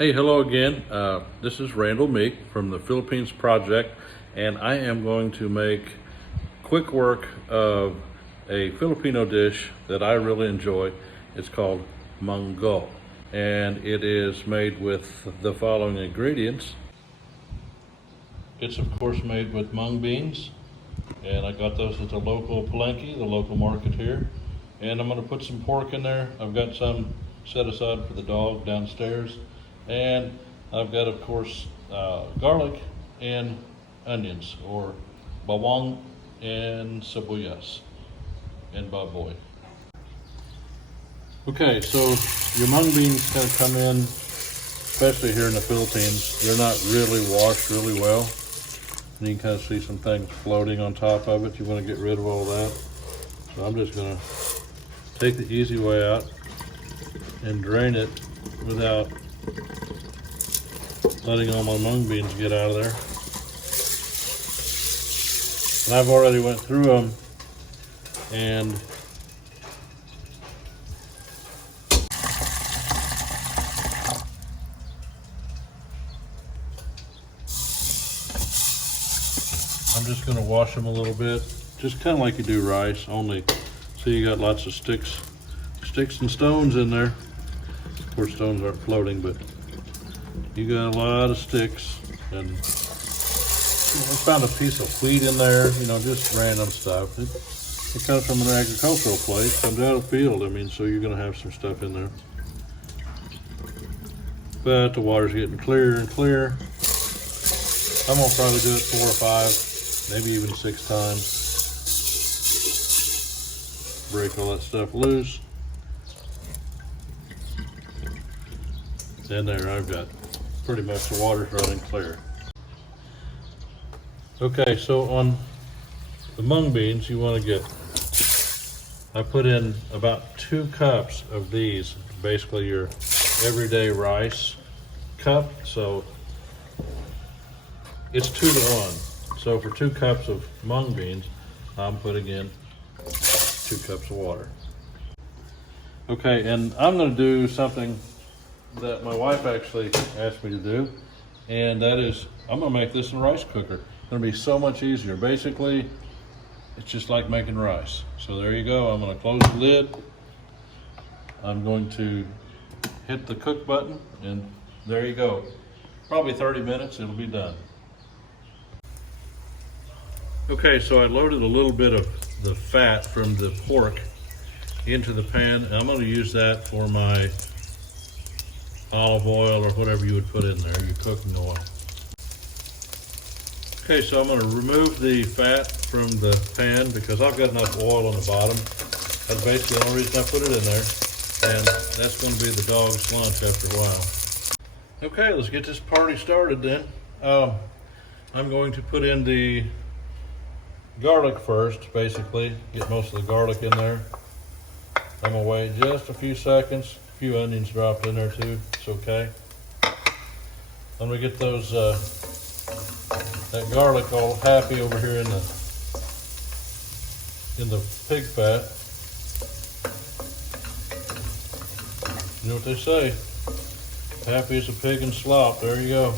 Hey, hello again. This is Randall Meek from the Philippines Project, and I am going to make quick work of a Filipino dish that I really enjoy. It's called Monggo, and it is made with the following ingredients. It's of course made with mung beans, and I got those at the local palenque, the local market here. And I'm going to put some pork in there. I've got some set aside for the dog downstairs. And I've got, of course, garlic and onions, or bawang and sibuyas and baboy. Okay, so your mung beans kind of come in, especially here in the Philippines. They're not really washed really well. And you can kind of see some things floating on top of it. You want to get rid of all that. So I'm just going to take the easy way out and drain it without letting all my mung beans get out of there. And I've already went through them, and I'm just going to wash them a little bit, just kind of like you do rice, only so you got lots of sticks and stones in there. Of course, stones aren't floating, but you got a lot of sticks. And I found a piece of wheat in there, just random stuff. It comes from an agricultural place, comes out of the field. So you're gonna have some stuff in there. But the water's getting clearer and clearer. I'm gonna probably do it 4 or 5, maybe even 6 times. Break all that stuff loose. And there, I've got pretty much the water's running clear. Okay, so on the mung beans, you want to get, I put in about 2 cups of these, basically your everyday rice cup. So it's 2 to 1. So for 2 cups of mung beans, I'm putting in 2 cups of water. Okay, and I'm going to do something that my wife actually asked me to do, and that is I'm going to make this in a rice cooker. It's going to be so much easier. Basically, it's just like making rice. So there you go. I'm going to close the lid. I'm going to hit the cook button, and there you go. Probably 30 minutes, it'll be done. Okay, so I loaded a little bit of the fat from the pork into the pan, and I'm going to use that for my olive oil or whatever you would put in there, your cooking oil. Okay, so I'm going to remove the fat from the pan because I've got enough oil on the bottom. That's basically the only reason I put it in there, and that's going to be the dog's lunch after a while. Okay, let's get this party started then. I'm going to put in the garlic first, basically, get most of the garlic in there. I'm going to wait just a few seconds. A few onions dropped in there too, it's okay. When we get those, that garlic all happy over here in the pig fat. You know what they say, happy as a pig in slop. There you go.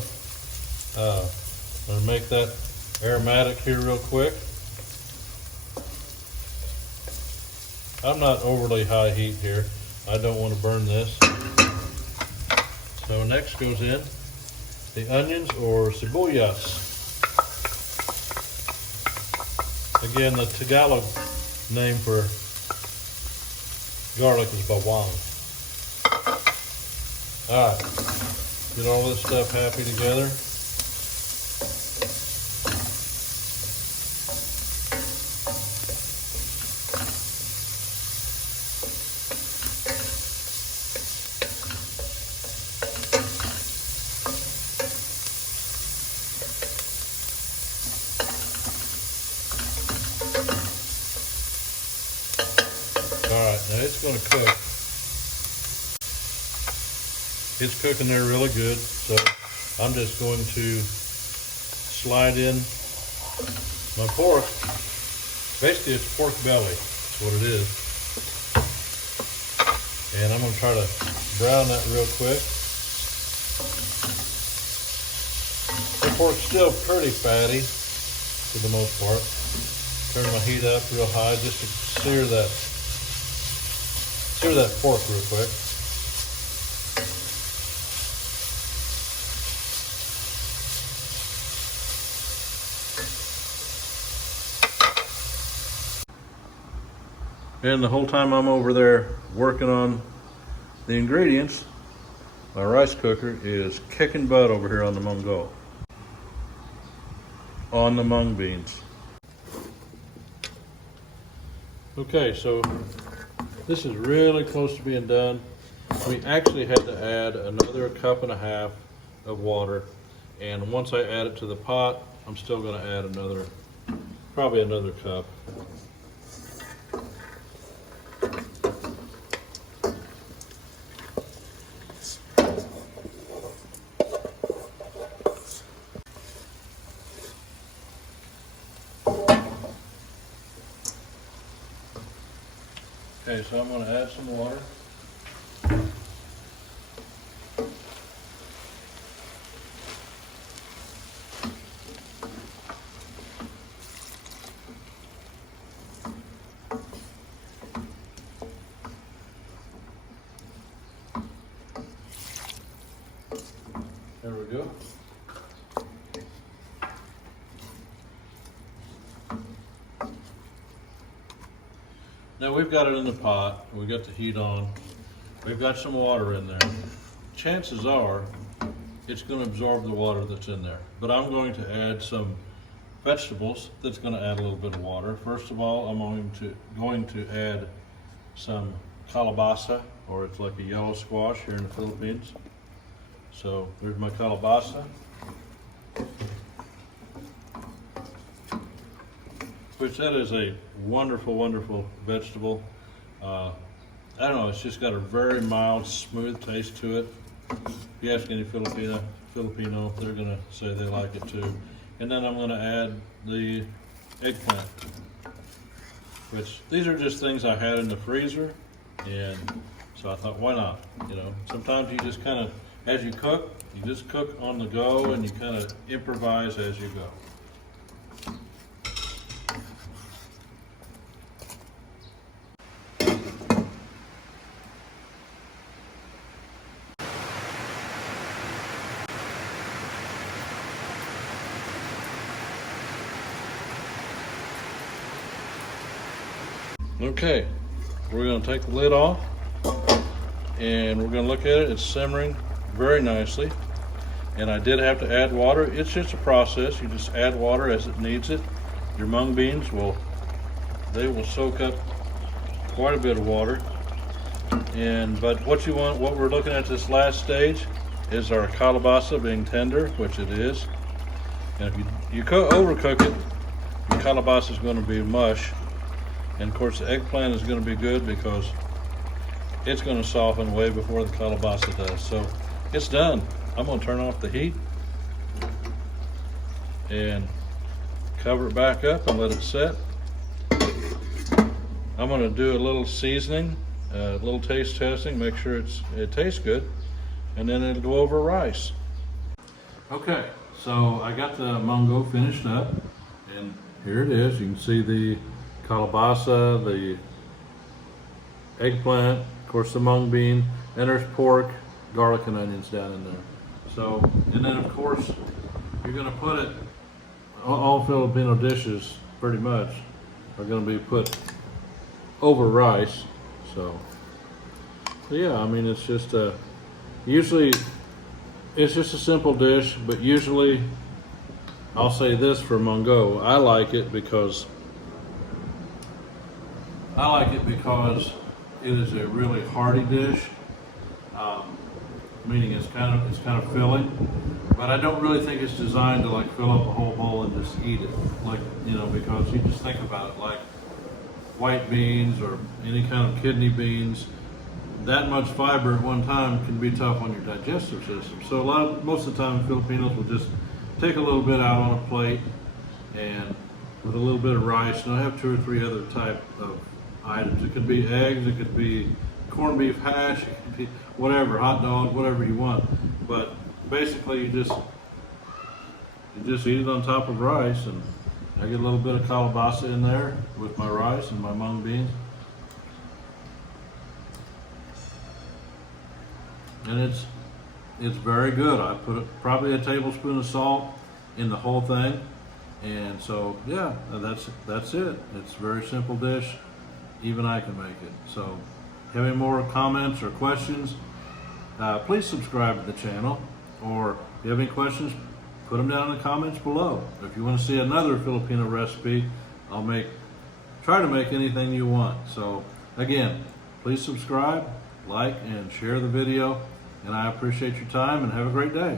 I'm gonna make that aromatic here real quick. I'm not overly high heat here. I don't want to burn this. So next goes in the onions, or sibuyas. Again, the Tagalog name for garlic is bawang. Alright, get all this stuff happy together. Alright, now it's going to cook. It's cooking there really good, so I'm just going to slide in my pork. Basically, it's pork belly, that's what it is. And I'm going to try to brown that real quick. pork's still pretty fatty for the most part. Turn my heat up real high just to sear that pork real quick. And the whole time I'm over there working on the ingredients, my rice cooker is kicking butt over here on the Monggo, on the mung beans. Okay, so this is really close to being done. We actually had to add another 1.5 cups of water, and once I add it to the pot, I'm still going to add probably another cup. Okay, so I'm going to add some water. There we go. Now we've got it in the pot, we've got the heat on, we've got some water in there. Chances are it's going to absorb the water that's in there, but I'm going to add some vegetables that's going to add a little bit of water. First of all, I'm going to add some calabaza, or it's like a yellow squash here in the Philippines. So there's my calabaza, which that is a wonderful, wonderful vegetable. I don't know, it's just got a very mild, smooth taste to it. If you ask any Filipino, they're gonna say they like it too. And then I'm gonna add the eggplant, which these are just things I had in the freezer, and so I thought, why not? You know, sometimes you just kind of, as you cook, you just cook on the go and you kind of improvise as you go. Okay, we're going to take the lid off and we're going to look at it. It's simmering very nicely, and I did have to add water. It's just a process. You just add water as it needs it. Your mung beans will soak up quite a bit of water. But what we're looking at this last stage is our calabaza being tender, which it is. And if you overcook it, the calabaza is going to be mush. And of course the eggplant is going to be good because it's going to soften way before the calabaza does. So it's done. I'm going to turn off the heat and cover it back up and let it set. I'm going to do a little seasoning, a little taste testing, make sure it tastes good, and then it'll go over rice. Okay, so I got the Monggo finished up, and here it is. You can see the calabaza, the eggplant, of course the mung bean, and there's pork, garlic, and onions down in there. So, and then of course you're going to put it, all Filipino dishes pretty much are going to be put over rice. So yeah, I mean, it's just usually it's just a simple dish, but usually I'll say this for Monggo, I like it because it is a really hearty dish, meaning it's kind of filling, but I don't really think it's designed to like fill up a whole bowl and just eat it, like, you know, because you just think about it like white beans or any kind of kidney beans, that much fiber at one time can be tough on your digestive system. So most of the time Filipinos will just take a little bit out on a plate and with a little bit of rice, and I have 2 or 3 other type of items. It could be eggs, it could be corned beef hash, it could be whatever, hot dog, whatever you want. But basically you just You just eat it on top of rice, and I get a little bit of kalabasa in there with my rice and my mung beans. And it's very good. I put probably a tablespoon of salt in the whole thing. And so, yeah, that's it. It's a very simple dish. Even I can make it. So, have any more comments or questions, please subscribe to the channel. Or if you have any questions, put them down in the comments below. If you want to see another Filipino recipe, I'll try to make anything you want. So, again, please subscribe, like, and share the video. And I appreciate your time, and have a great day.